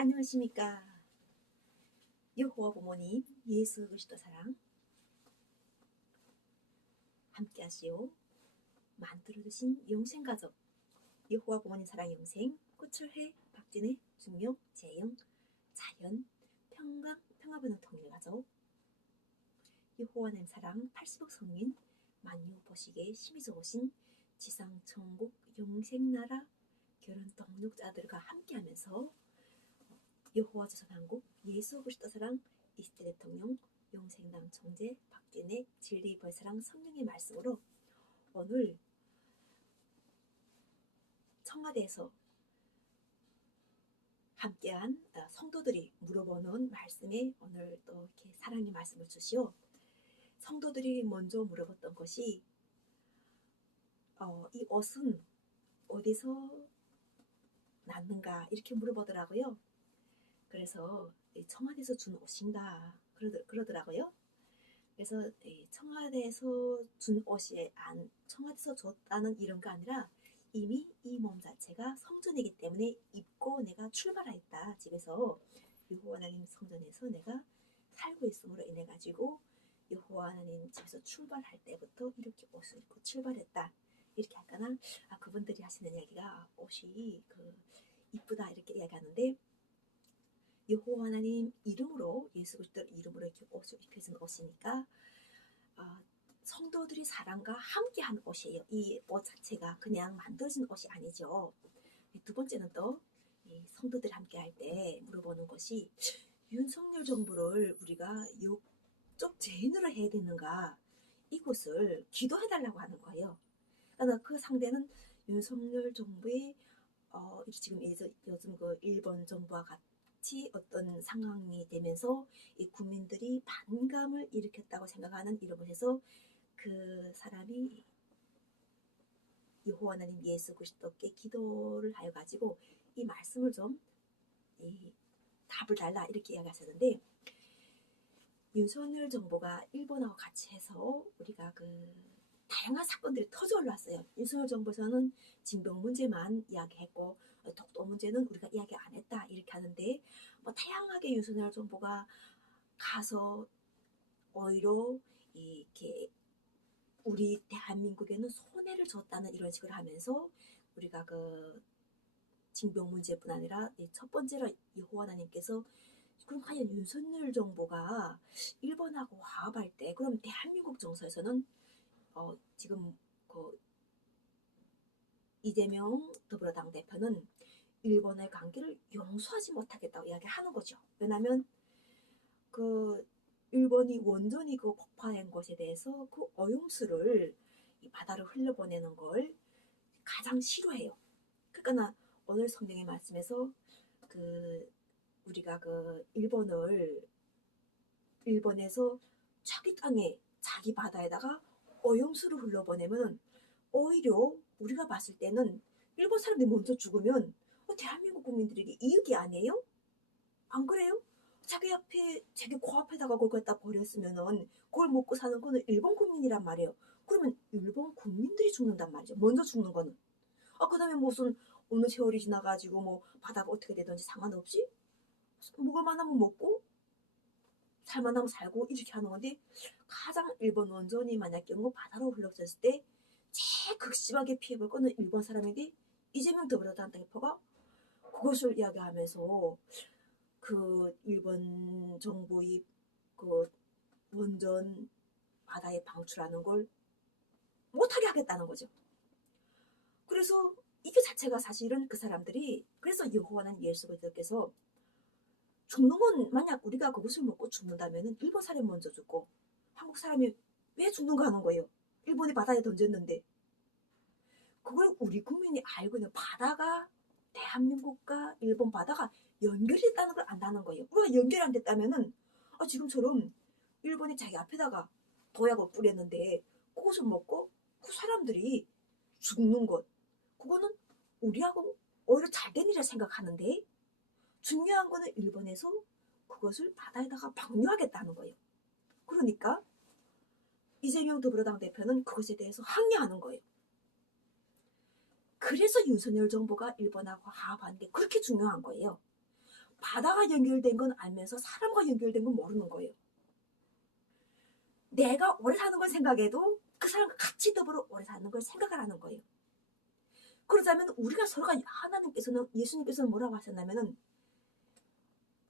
안녕하십니까. 여호와 부모님, 예수 그리스도 사랑 함께 하시오. 만들어주신 영생가족 여호와 부모님 사랑 영생 꽃철해 박진혜 중용 재영 자연 평화변호 통일가족 여호와님 사랑 80억 성인 만유 보시기에 심히 좋으신 지상천국 영생나라 결혼 동력자들과 함께하면서 여호와 조선한국 예수 그리스도 사랑 20대 대통령 영생당 총재 박진혜 진리 벌사랑 성령의 말씀으로 오늘 청와대에서 함께한 성도들이 물어보는 말씀에 오늘 또 이렇게 사랑의 말씀을 주시오. 성도들이 먼저 물어봤던 것이 이 옷은 어디서 났는가 이렇게 물어보더라고요. 그래서 청와대에서 준 옷인가 그러더라고요. 그래서 청와대에서 준 옷이 청와대에서 줬다는 이런 거 아니라 이미 이 몸 자체가 성전이기 때문에 입고 내가 출발했다. 집에서 여호와 하나님 성전에서 내가 살고 있음으로 인해 가지고 여호와 하나님 집에서 출발할 때부터 이렇게 옷을 입고 출발했다. 이렇게 할까나? 그분들이 하시는 이야기가 옷이 이쁘다 이렇게 이야기하는데 여호와 하나님 이름으로 예수 그리스도 이름으로 이렇게 옷을 입혀진 옷이니까 성도들이 사랑과 함께한 옷이에요. 이 옷 자체가 그냥 만들어진 옷이 아니죠. 두 번째는 또 성도들이 함께할 때 물어보는 것이 윤석열 정부를 우리가 욕적 죄인으로 해야 되는가 이것을 기도해달라고 하는 거예요. 그러니까 그 상대는 윤석열 정부의 지금 요즘 일본 정부와 같이 어떤 상황이 되면서 이 국민들이 반감을 일으켰다고 생각하는 이런 것에서 그 사람이 여호와 하나님 예수 그리스도께 기도를 하여 가지고 이 말씀을 좀 답을 달라 이렇게 이야기하셨는데 윤석열 정부가 일본하고 같이 해서 우리가 다양한 사건들이 터져 올랐어요. 윤석열 정부에서는 징병 문제만 이야기했고 독도 문제는 우리가 이야기 안 했다 이렇게 하는데 다양하게 윤석열 정부가 가서 오히려 이렇게 우리 대한민국에는 손해를 줬다는 이런 식으로 하면서 우리가 징병 문제뿐 아니라 첫 번째로 여호와 하나님께서 그럼 과연 윤석열 정부가 일본하고 화합할 때 그럼 대한민국 정서에서는 지금 이재명 더불어당 대표는 일본의 관계를 용서하지 못하겠다고 이야기하는 거죠. 왜냐하면 일본이 원전이 폭파한 것에 대해서 오염수를 바다로 흘려보내는 걸 가장 싫어해요. 그러니까 오늘 성경의 말씀에서 우리가 일본에서 자기 땅에 자기 바다에다가 오염수를 흘려보내면 오히려 우리가 봤을 때는 일본 사람들이 먼저 죽으면 대한민국 국민들에게 이익이 아니에요? 안 그래요? 자기 코앞에다가 그걸 갖다 버렸으면은 그걸 먹고 사는 거는 일본 국민이란 말이에요. 그러면 일본 국민들이 죽는단 말이죠. 먼저 죽는 거는. 그 다음에 무슨 어느 세월이 지나가지고 바다가 어떻게 되든지 상관없이 먹을 만하면 먹고 살만하면 살고 이렇게 하는 건데 가장 일본 원전이 만약 경우 바다로 흘러졌을 때 제일 극심하게 피해볼 거는 일본 사람인데 이재명 더불어당 대표가 그것을 이야기하면서 일본 정부의 원전 바다에 방출하는 걸 못하게 하겠다는 거죠. 그래서 이게 자체가 사실은 그 사람들이 그래서 여호와는 예수 그리스도께서 죽는 건 만약 우리가 그것을 먹고 죽는다면 일본 사람이 먼저 죽고 한국 사람이 왜 죽는가 하는 거예요. 일본이 바다에 던졌는데 그걸 우리 국민이 알고 있는 바다가 대한민국과 일본 바다가 연결이 됐다는 걸 안다는 거예요. 우리가 연결이 안 됐다면은 지금처럼 일본이 자기 앞에다가 도약을 뿌렸는데 그것을 먹고 그 사람들이 죽는 것 그거는 우리하고 오히려 잘된 일이라 생각하는데 중요한 거는 일본에서 그것을 바다에다가 방류하겠다는 거예요. 그러니까 이재명 더불어당 대표는 그것에 대해서 항의하는 거예요. 그래서 윤석열 정부가 일본하고 화합하는 게 그렇게 중요한 거예요. 바다가 연결된 건 알면서 사람과 연결된 건 모르는 거예요. 내가 오래 사는 걸 생각해도 그 사람과 같이 더불어 오래 사는 걸 생각하라는 거예요. 그러자면 우리가 서로가 하나님께서는 예수님께서는 뭐라고 하셨냐면은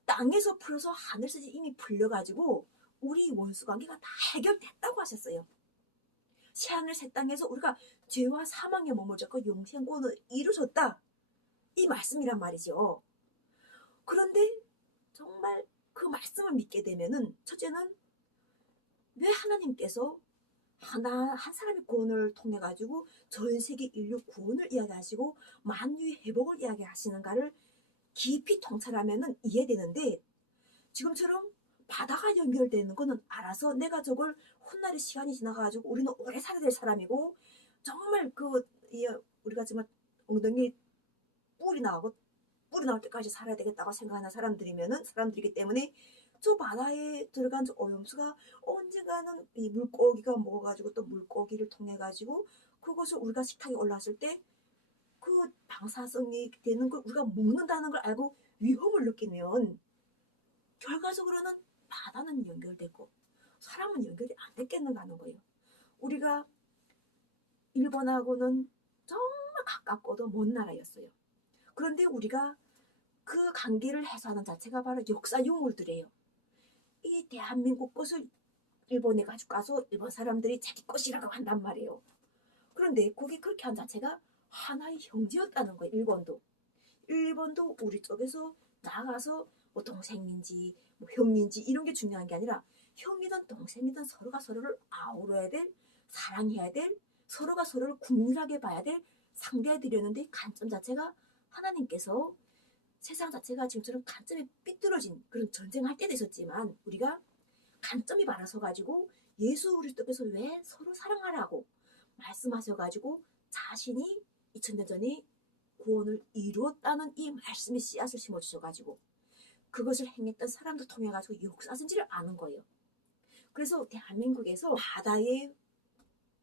땅에서 풀어서 하늘에서 이미 풀려가지고 우리 원수 관계가 다 해결됐다고 하셨어요. 새하늘 새 땅에서 우리가 죄와 사망에 머물렀고 영생권을 이루셨다. 이 말씀이란 말이죠. 그런데 정말 그 말씀을 믿게 되면은 첫째는 왜 하나님께서 한 사람의 구원을 통해 가지고 전 세계 인류 구원을 이야기하시고 만유의 회복을 이야기하시는가를 깊이 통찰하면은 이해되는데 지금처럼 바다가 연결되는 거는 알아서 내가 저걸 훗날의 시간이 지나가지고 우리는 오래 살아야 될 사람이고 정말 우리가 정말 엉덩이 뿔이 나올 때까지 살아야 되겠다고 생각하는 사람들이기 때문에 저 바다에 들어간 저 오염수가 언젠가는 이 물고기가 먹어가지고 또 물고기를 통해 가지고 그것을 우리가 식탁에 올랐을 때 그 방사성이 되는 걸 우리가 먹는다는 걸 알고 위험을 느끼면 결과적으로는 바다는 연결되고 사람은 연결이 안 됐겠는가 하는 거예요. 우리가 일본하고는 정말 가깝고도 먼 나라였어요. 그런데 우리가 그 관계를 해소하는 자체가 바로 역사 유물들이에요. 이 대한민국 것을 일본에 가지고 가서 일본 사람들이 자기 것이라고 한단 말이에요. 그런데 그게 그렇게 한 자체가 하나의 형제였다는 거예요. 일본도 우리 쪽에서 나가서 뭐 동생인지 뭐 형인지 이런 게 중요한 게 아니라 형이든 동생이든 서로가 서로를 아우러야 될, 사랑해야 될, 서로가 서로를 국민하게 봐야 될 상대들이었는데 관점 자체가 하나님께서 세상 자체가 지금처럼 관점이 삐뚤어진 그런 전쟁할 때도 있었지만 우리가 관점이 바라서 가지고 예수 그리스도께서 왜 서로 사랑하라고 말씀하셔가지고 자신이 2000년 전에 구원을 이루었다는 이 말씀의 씨앗을 심어주셔가지고 그것을 행했던 사람들 통해가지고 역사진지를 아는 거예요. 그래서 대한민국에서 바다에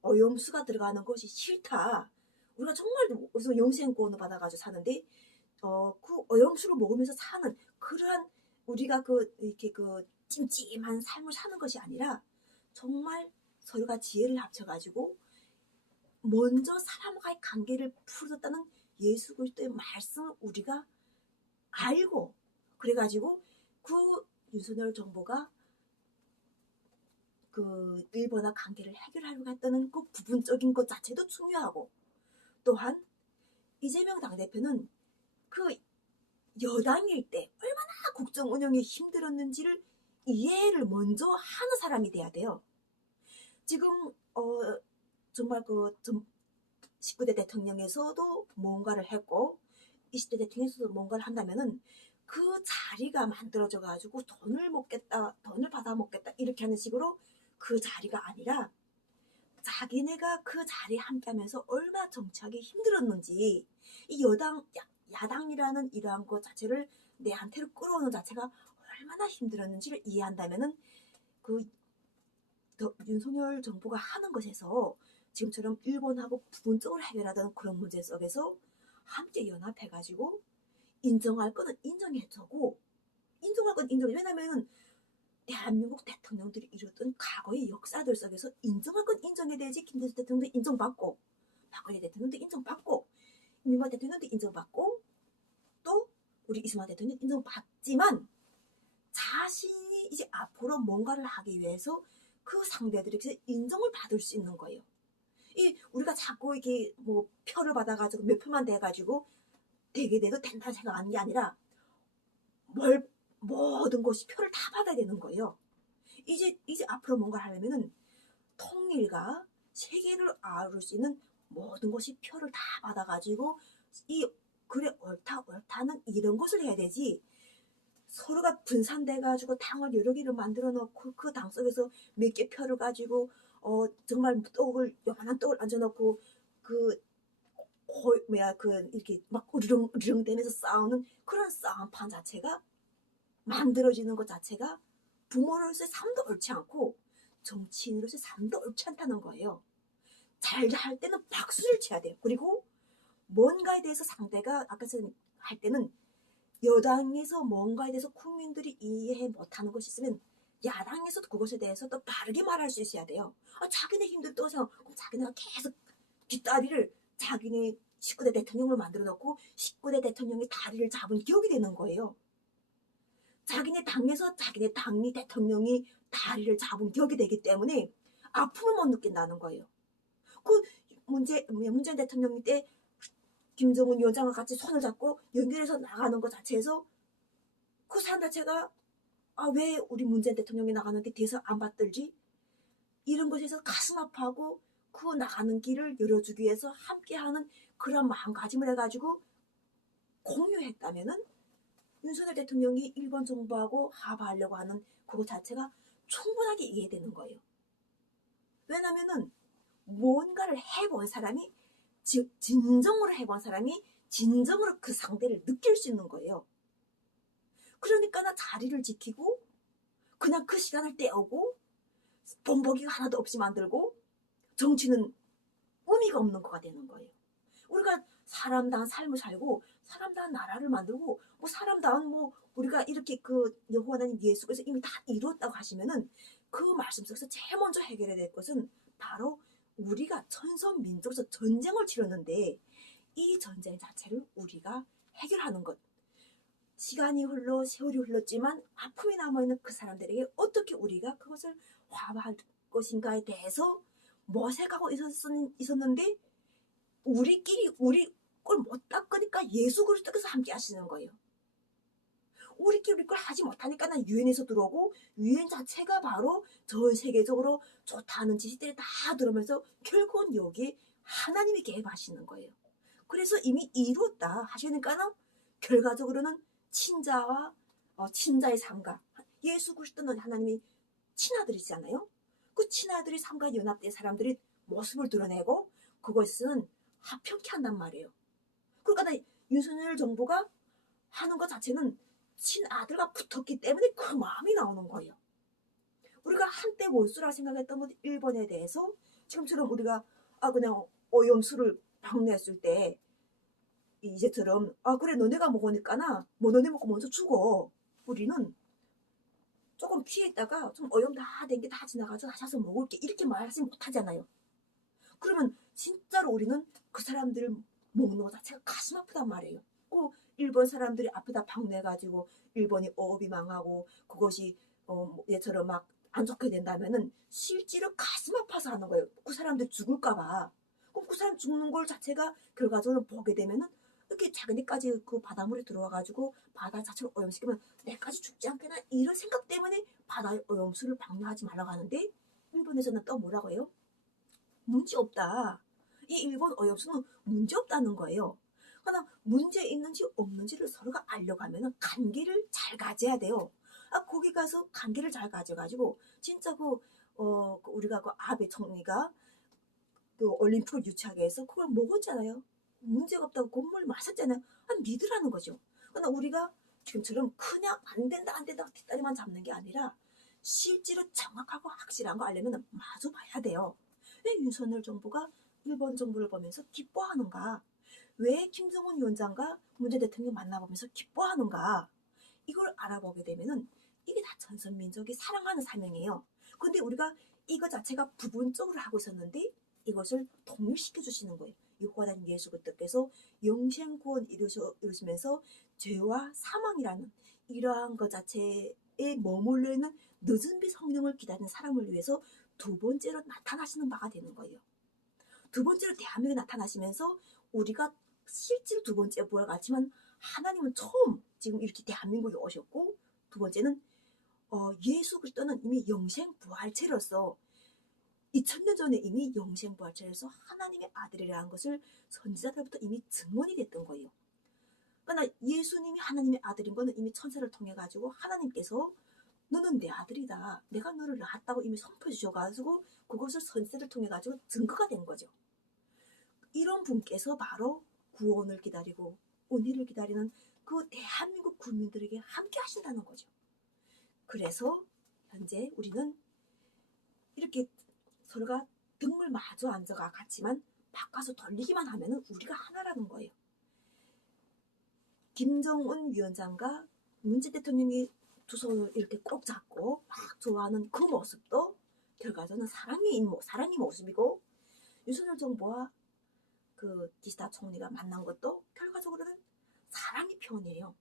오염수가 들어가는 것이 싫다. 우리가 정말 그래서 영생구원을 받아가지고 사는데 그 오염수를 먹으면서 사는 그러한 우리가 이렇게 찜찜한 삶을 사는 것이 아니라 정말 서로가 지혜를 합쳐가지고 먼저 사람과의 관계를 풀어줬다는 예수 그리스도의 말씀을 우리가 알고 그래가지고 그 윤석열 정부가 그 일본과 관계를 해결하려고 했다는 그 부분적인 것 자체도 중요하고 또한 이재명 당대표는 그 여당일 때 얼마나 국정 운영이 힘들었는지를 이해를 먼저 하는 사람이 돼야 돼요. 지금 정말 19대 대통령에서도 뭔가를 했고 20대 대통령에서도 뭔가를 한다면은 그 자리가 만들어져 가지고 돈을 받아 먹겠다 이렇게 하는 식으로 그 자리가 아니라 자기네가 그 자리에 함께하면서 얼마나 정치하기 힘들었는지 이 야당이라는 이러한 것 자체를 내한테로 끌어오는 자체가 얼마나 힘들었는지를 이해한다면은 윤석열 정부가 하는 것에서 지금처럼 일본하고 부분적으로 해결하던 그런 문제 속에서 함께 연합해가지고 인정할 거는 인정해주고 인정할 건 인정해. 왜냐면은 대한민국 대통령들이 이뤘던 과거의 역사들 속에서 인정할 건 인정해야 되지. 김대중 대통령도 인정받고 박근혜 대통령도 인정받고 이명박 대통령도 인정받고 또 우리 이승만 대통령도 인정받지만 자신이 이제 앞으로 뭔가를 하기 위해서 그 상대들에게 인정을 받을 수 있는 거예요. 우리가 자꾸 이게 뭐 표를 받아가지고 몇 표만 돼가지고 되게 돼도 된다는 생각하는 게 아니라 모든 것이 표를 다 받아야 되는 거예요. 이제 앞으로 뭔가 하려면은 통일과 세계를 아우를 수 있는 모든 것이 표를 다 받아가지고 그래 옳다는 이런 것을 해야 되지. 서로가 분산돼가지고 당을 여러 개를 만들어 놓고 그 당 속에서 몇 개 표를 가지고 정말 요만한 떡을 얹어놓고 이렇게 막 으르렁 대면서 싸우는 그런 싸움판 자체가 만들어지는 것 자체가 부모로서의 삶도 옳지 않고 정치인으로서의 삶도 옳지 않다는 거예요. 잘 할 때는 박수를 쳐야 돼요. 그리고 뭔가에 대해서 상대가 아까 할 때는 여당에서 뭔가에 대해서 국민들이 이해 못하는 것이 있으면 야당에서도 그것에 대해서 또 바르게 말할 수 있어야 돼요. 자기네 힘들 떠서 그럼 자기네가 계속 뒷다리를 자기네 19대 대통령을 만들어 놓고 19대 대통령이 다리를 잡은 기억이 되는 거예요. 자기네 당에서 자기네 당이 대통령이 다리를 잡은 기억이 되기 때문에 아픔을 못 느낀다는 거예요. 그 문재인 대통령 때 김정은 위원장과 같이 손을 잡고 연결해서 나가는 것 자체에서 그 사람 자체가 왜 우리 문재인 대통령이 나가는데 뒤에서 안 받들지? 이런 것에서 가슴 아파하고 그 나가는 길을 열어주기 위해서 함께하는 그런 마음가짐을 해가지고 공유했다면은 윤석열 대통령이 일본 정부하고 합의하려고 하는 그거 자체가 충분하게 이해되는 거예요. 왜냐면은 뭔가를 해본 사람이 진정으로 해본 사람이 진정으로 그 상대를 느낄 수 있는 거예요. 그러니까 나 자리를 지키고 그냥 그 시간을 때우고 본보기가 하나도 없이 만들고 정치는 의미가 없는 거가 되는 거예요. 우리가 사람다운 삶을 살고 사람다운 나라를 만들고 사람다운 우리가 이렇게 그 여호와 하나님 예수께서 이미 다 이루었다고 하시면은 그 말씀 속에서 제일 먼저 해결해야 될 것은 바로 우리가 천성 민족에서 전쟁을 치렀는데 이 전쟁 자체를 우리가 해결하는 것. 시간이 흘러 세월이 흘렀지만 아픔이 남아있는 그 사람들에게 어떻게 우리가 그것을 화합할 것인가에 대해서 모색하고 있었는데 우리끼리 우리 걸 못 닦으니까 예수 그리스도께서 함께 하시는 거예요. 우리끼리 우리 걸 하지 못하니까 난 유엔에서 들어오고 유엔 자체가 바로 전 세계적으로 좋다는 지식들이 다 들으면서 결국은 여기에 하나님이 개입하시는 거예요. 그래서 이미 이루었다 하시니까는 결과적으로는 친자와 친자의 삶과 예수 그리스도는 하나님이 친아들이잖아요. 그 친아들이 삶과 연합된 사람들이 모습을 드러내고 그것은 합평케 한단 말이에요. 그러니까 윤석열 정부가 하는 것 자체는 친아들과 붙었기 때문에 그 마음이 나오는 거예요. 우리가 한때 원수라 생각했던 것 일본에 대해서 지금처럼 우리가 그냥 오염수를 방류했을 때 이제처럼 그래 너네가 먹으니까나 너네 먹고 먼저 죽어. 우리는 조금 피했다가 좀 오염 다 된 게 다 지나가서 다시 와서 먹을게 이렇게 말하지 못하잖아요. 그러면 진짜로 우리는 그 사람들을 먹는 것 자체가 가슴 아프단 말이에요. 일본 사람들이 앞에다 방내가지고 일본이 어업이 망하고 그것이 얘처럼 막 안 좋게 된다면은 실제로 가슴 아파서 하는 거예요. 그 사람들 죽을까봐. 그럼 그 사람 죽는 걸 자체가 결과적으로 보게 되면은 이렇게 자기네까지 그 바닷물에 들어와가지고 바다 자체를 오염시키면 내까지 죽지 않겠나 이런 생각 때문에 바다의 오염수를 방류하지 말라고 하는데 일본에서는 또 뭐라고 해요? 문제 없다. 이 일본 오염수는 문제 없다는 거예요. 그러나 문제 있는지 없는지를 서로가 알려고 하면 관계를 잘 가져야 돼요. 거기 가서 관계를 잘 가져가지고 진짜 우리가 그 아베 총리가 그 올림픽을 유치하게 해서 그걸 먹었잖아요. 문제가 없다고 건물 마셨잖아요. 믿으라는 거죠. 그러나 우리가 지금처럼 그냥 안 된다 안 된다 뒷다리만 잡는 게 아니라 실제로 정확하고 확실한 거 알려면 마주 봐야 돼요. 왜 윤석열 정부가 일본 정부를 보면서 기뻐하는가? 왜 김정은 위원장과 문재인 대통령 만나보면서 기뻐하는가? 이걸 알아보게 되면은 이게 다 전선민족이 사랑하는 사명이에요. 근데 우리가 이거 자체가 부분적으로 하고 있었는데 이것을 통일시켜 주시는 거예요. 여호와 하나님 예수 그리스도께서 영생 구원 이루시면서 죄와 사망이라는 이러한 것 자체에 머물러 있는 늦은 비 성령을 기다리는 사람을 위해서 두 번째로 나타나시는 바가 되는 거예요. 두 번째로 대한민국에 나타나시면서 우리가 실제로 두 번째 부활같지만 하나님은 처음 지금 이렇게 대한민국에 오셨고 두 번째는 예수 그리스도는 이미 영생 부활체로서 2000년 전에 이미 영생 부활체로서 하나님의 아들이라는 것을 선지자들부터 이미 증언이 됐던 거예요. 그러나 예수님이 하나님의 아들인 거는 이미 천사를 통해 가지고 하나님께서 너는 내 아들이다. 내가 너를 낳았다고 이미 선포해 주셔가지고 그것을 선지자를 통해 가지고 증거가 된 거죠. 이런 분께서 바로 구원을 기다리고 은혜를 기다리는 그 대한민국 국민들에게 함께 하신다는 거죠. 그래서 현재 우리는 이렇게 서로가 등을 마주 앉아가 같지만 바꿔서 돌리기만 하면 우리가 하나라는 거예요. 김정은 위원장과 문재인 대통령이 두 손을 이렇게 꼭 잡고 막 좋아하는 그 모습도 결과적으로는 사랑의 모습이고, 윤석열 정부와 그 기시다 총리가 만난 것도 결과적으로는 사랑의 표현이에요.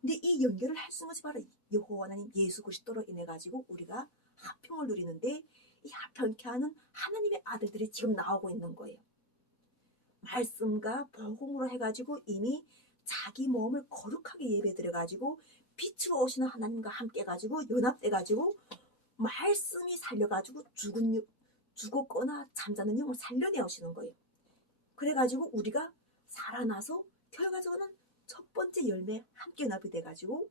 근데 이 연결을 할 수 있는 것이 바로 여호와 하나님 예수 그리스도로 인해 가지고 우리가 화평을 누리는데, 이 화평케 하는 하나님의 아들들이 지금 나오고 있는 거예요. 말씀과 복음으로 해가지고 이미 자기 몸을 거룩하게 예배드려가지고 빛으로 오시는 하나님과 함께 가지고 연합돼가지고 말씀이 살려가지고 죽었거나 잠자는 영을 살려내오시는 거예요. 그래가지고 우리가 살아나서 결과적으로는 첫 번째 열매 함께 연합이 돼가지고,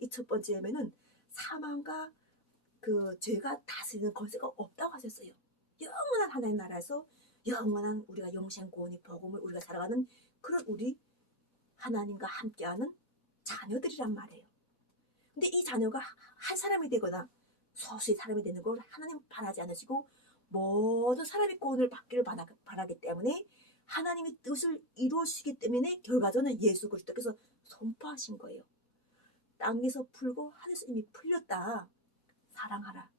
이 첫 번째 열매는 사망과 그 죄가 다스리는 권세가 없다고 하셨어요. 영원한 하나님 나라에서 영원한 우리가 영생 구원의 복음을 우리가 살아가는 그런 우리 하나님과 함께하는 자녀들이란 말이에요. 근데 이 자녀가 한 사람이 되거나 소수의 사람이 되는 걸 하나님 바라지 않으시고 모든 사람이 구원을 받기를 바라기 때문에 하나님의 뜻을 이루시기 때문에 결과적으로는 예수 그리스도께서 선포하신 거예요. 땅에서 풀고 하늘에서 이미 풀렸다. 사랑하라,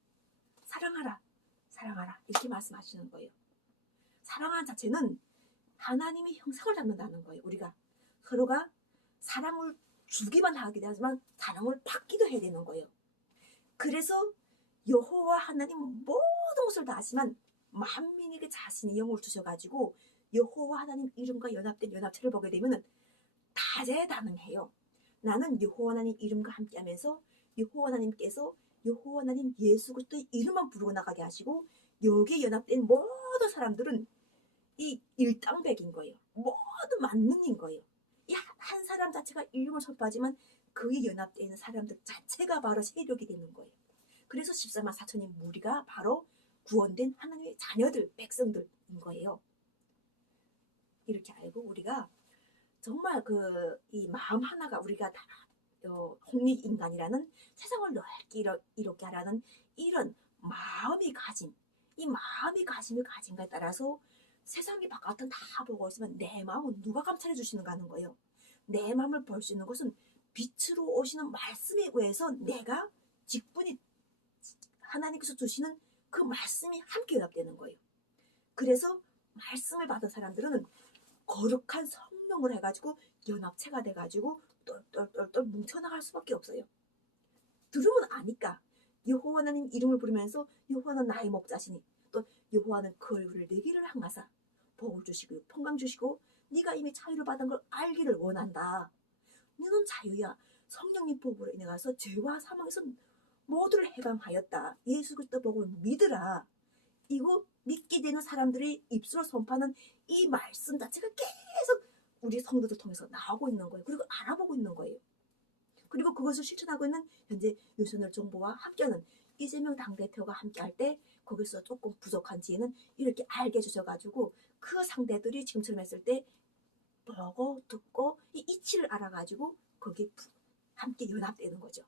사랑하라, 사랑하라, 이렇게 말씀하시는 거예요. 사랑하는 자체는 하나님의 형상을 담는다는 거예요. 우리가 서로가 사랑을 주기만 하기도 하지만 사랑을 받기도 해야 되는 거예요. 그래서 여호와 하나님 모든 것을 다 아시지만 만민에게 자신의 영을 주셔가지고 여호와 하나님 이름과 연합된 연합체를 보게 되면 다재다능해요. 나는 여호와 하나님 이름과 함께하면서 여호와 하나님께서 여호와 하나님 예수 그리스도의 이름만 부르고 나가게 하시고, 여기에 연합된 모든 사람들은 이 일당백인 거예요. 모두 만능인 거예요. 이 한 사람 자체가 이름을 선포하지만 그에 연합되어 있는 사람들 자체가 바로 세력이 되는 거예요. 그래서 14만 4천의 무리가 바로 구원된 하나님의 자녀들, 백성들인 거예요. 이렇게 알고 우리가 정말 이 마음 하나가 우리가 다 홍익인간이라는 세상을 넓게 이렇게 하라는 이런 마음이 가진, 이 마음이 가짐을 가진가에 따라서 세상이 바깥은 다 보고 있으면 내 마음은 누가 감찰해 주시는가 하는 거예요. 내 마음을 볼 수 있는 것은 빛으로 오시는 말씀에 의해서 내가 직분이 하나님께서 주시는 그 말씀이 함께 연합되는 거예요. 그래서 말씀을 받은 사람들은 거룩한 성령을 해가지고 연합체가 돼가지고 똘똘똘똘 뭉쳐나갈 수밖에 없어요. 들으면 아니까. 여호와 하나님 이름을 부르면서 여호와는 나의 목자시니, 또 여호와는 그 얼굴을 내 길을 향하사 복을 주시고 평강 주시고 네가 이미 자유를 받은 걸 알기를 원한다. 너는 자유야. 성령님 복으로 인해 가서 죄와 사망에서 모두를 해방하였다. 예수 그리스도 복을 믿으라. 이거 믿게 되는 사람들이 입술로 선포하는 이 말씀 자체가 계속 우리 성도들 통해서 나오고 있는 거예요. 그리고 알아보고 있는 거예요. 그리고 그것을 실천하고 있는 현재 윤석열 정부와 함께하는 이재명 당대표가 함께할 때 거기서 조금 부족한 지혜는 이렇게 알게 해주셔가지고 그 상대들이 지금처럼 했을 때 보고 듣고 이 이치를 알아가지고 거기에 함께 연합되는 거죠.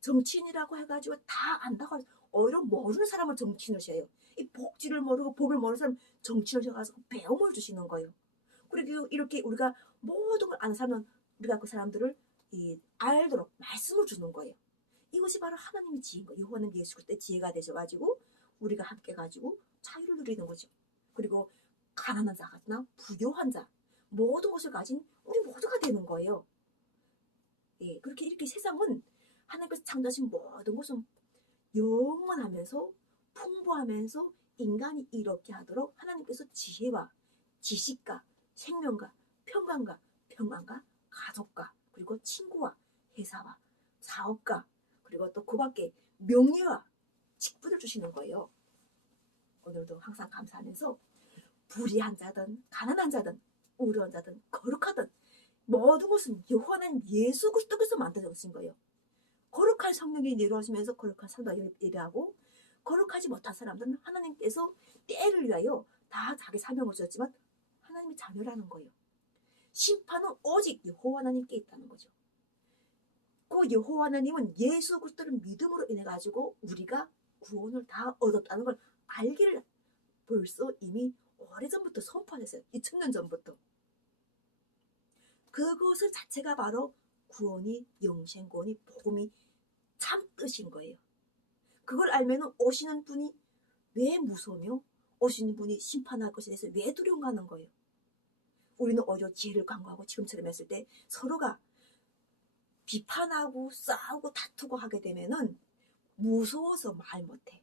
정치인이라고 해가지고 다 안다고 하죠. 오히려 모르는 사람을 정치인을 셔요. 이 복지를 모르고 복을 모르는 사람 정치인을 셔가지고 배움을 주시는 거예요. 그리고 이렇게 우리가 모든 걸 아는 사람은 우리가 그 사람들을 알도록 말씀을 주는 거예요. 이것이 바로 하나님의 지혜인 거예요. 여호와는 예수 그리스도의 지혜가 되셔가지고 우리가 함께 가지고 자유를 누리는 거죠. 그리고 가난한 자나 부요한 자 모든 것을 가진 우리 모두가 되는 거예요. 예, 그렇게 이렇게 세상은 하나님께서 창조하신 모든 것은 영원하면서 풍부하면서 인간이 이렇게 하도록 하나님께서 지혜와 지식과 생명과 평안과 가족과 그리고 친구와 회사와 사업가 그리고 또 그 밖에 명예와 직분을 주시는 거예요. 오늘도 항상 감사하면서 불의한 자든 가난한 자든 우려한 자든 거룩하든 모든 것은 여호와 하나님 예수 그리스도께서 만들어주신 거예요. 거룩한 성령이 내려오시면서 거룩한 사람도 예배하고, 거룩하지 못한 사람들은 하나님께서 때를 위하여 다 자기 사명을 주셨지만 하나님의 자녀라는 거예요. 심판은 오직 여호와 하나님께 있다는 거죠. 그 여호와 하나님은 예수 그리스도를 믿음으로 인해 가지고 우리가 구원을 다 얻었다는 걸 알기를 벌써 이미 오래전부터 선포하셨어요. 2000년 전부터. 그것을 자체가 바로 구원이, 영생구원이, 복음이 참 뜻인 거예요. 그걸 알면은 오시는 분이 왜 무서우며 오시는 분이 심판할 것에 대해서 왜 두려운가 하는 거예요. 우리는 오히려 지혜를 강구하고 지금처럼 했을 때 서로가 비판하고 싸우고 다투고 하게 되면은 무서워서 말 못해.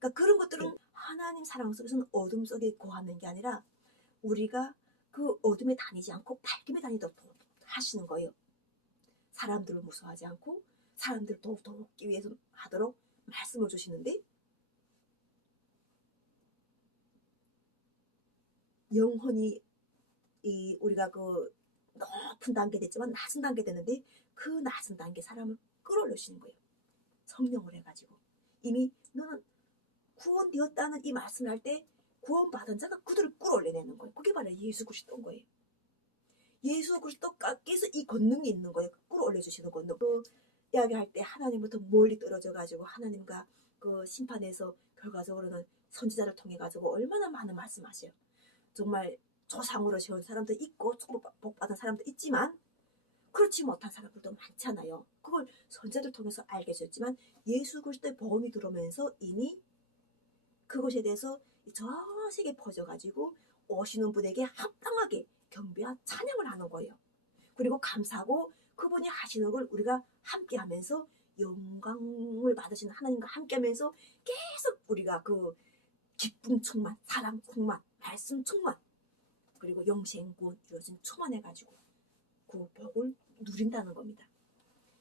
그러니까 그런 것들은 하나님 사랑 속에서는 어둠 속에 거하는 게 아니라 우리가 그 어둠에 다니지 않고 밝음에 다니도록 하시는 거예요. 사람들을 무서워하지 않고 사람들을 더욱 돕기 위해서 하도록 말씀을 주시는데, 영혼이 우리가 그 높은 단계 됐지만 낮은 단계 됐는데 그 낮은 단계 사람을 끌어올리시는 거예요. 성령을 해가지고 이미 너는 구원되었다는 이 말씀을 할 때 구원받은 자가 그들을 끌어올려내는 거예요. 그게 바로 예수 그리스도인 거예요. 예수 그리스도께서 이 권능이 있는 거예요. 끌어올려주시는 권능. 그 이야기할 때 하나님부터 멀리 떨어져가지고 하나님과 그 심판에서 결과적으로는 선지자를 통해 가지고 얼마나 많은 말씀하셔요. 정말 조상으로 세운 사람도 있고 복받은 사람도 있지만 그렇지 못한 사람들도 많잖아요. 그걸 선지자들 통해서 알게 해줬지만 예수 그리스도의 복음이 들어오면서 이미 그것에 대해서 저 세계에 퍼져가지고 오시는 분에게 합당하게 경배와 찬양을 하는 거예요. 그리고 감사하고 그분이 하시는 걸 우리가 함께 하면서 영광을 받으시는 하나님과 함께 하면서 계속 우리가 그 기쁨 충만, 사랑 충만, 말씀 충만, 그리고 영생구 요즘 충만해가지고 그 복을 누린다는 겁니다.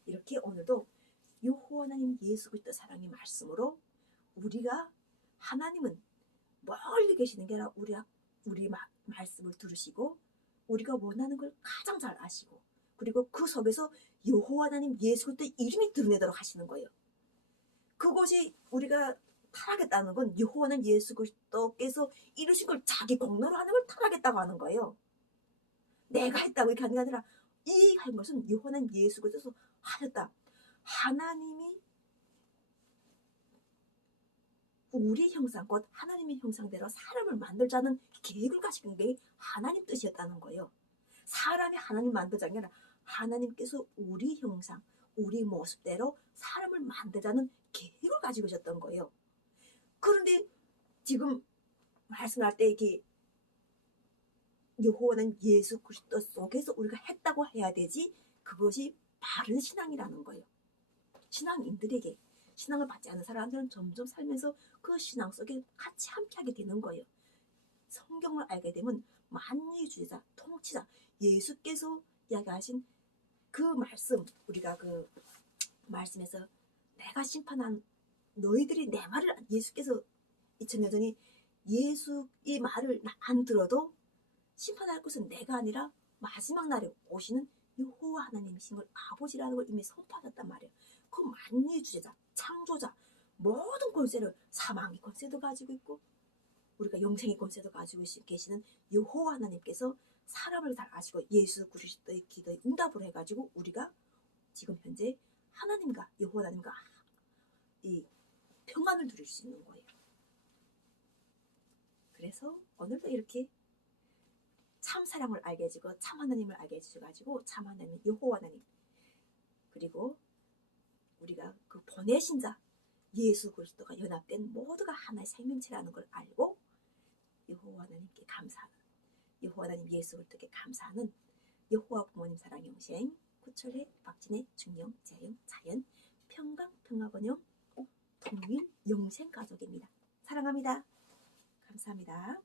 이렇게 오늘도 여호와 하나님 예수 그리스도 사랑의 말씀으로 우리가 하나님은 멀리 계시는 게 아니라 우리 말씀을 들으시고 우리가 원하는 걸 가장 잘 아시고 그리고 그 속에서 여호와 하나님 예수 그리스도의 이름이 드러내도록 하시는 거예요. 그것이 우리가 타락했다는 건 여호와 하나님 예수 그리스도께서 이루신 걸 자기 공로로 하는 걸 타락했다고 하는 거예요. 내가 했다고 이렇게 하는 게 아니라 이 한 것은 여호와 하나님 예수 그리스도께서 하셨다. 하나님이 우리 형상, 곧 하나님의 형상대로 사람을 만들자는 계획을 가지는 게 하나님 뜻이었다는 거예요. 사람이 하나님 만들자는 게 아니라 하나님께서 우리 형상, 우리 모습대로 사람을 만들자는 계획을 가지고 계셨던 거예요. 그런데 지금 말씀할 때 이렇게 여호와는 예수 그리스도 속에서 우리가 했다고 해야 되지, 그것이 바른 신앙이라는 거예요. 신앙인들에게, 신앙을 받지 않는 사람들은 점점 살면서 그 신앙 속에 같이 함께하게 되는 거예요. 성경을 알게 되면 만유의 주제자, 통치자, 예수께서 이야기하신 그 말씀, 우리가 그 말씀에서 내가 심판한 너희들이 내 말을, 예수께서 2000년 전에 예수의 말을 안 들어도 심판할 것은 내가 아니라 마지막 날에 오시는 여호와 하나님이신 걸 아버지라는 걸 이미 선포하셨단 말이에요. 그 만유의 주제자, 창조자, 모든 권세를, 사망의 권세도 가지고 있고 우리가 영생의 권세도 가지고 계시는 여호와 하나님께서 사람을 잘 아시고 예수 그리스도의 기도에 응답을 해가지고 우리가 지금 현재 하나님과 여호와 하나님과 이 평안을 누릴 수 있는 거예요. 그래서 오늘도 이렇게 참 사랑을 알게 해주고 참 하나님을 알게 해주셔가지고 참 하나님 여호와 하나님, 그리고 우리가 그 보내신 자 예수 그리스도가 연합된 모두가 하나의 생명체라는 걸 알고 여호와 하나님께 감사하는, 여호와 하나님 예수 그리스도께 감사하는 여호와 부모님 사랑 영생 구철회 박진혜 중령 재영 자연 평강 평화번영 통일 영생 가족입니다. 사랑합니다. 감사합니다.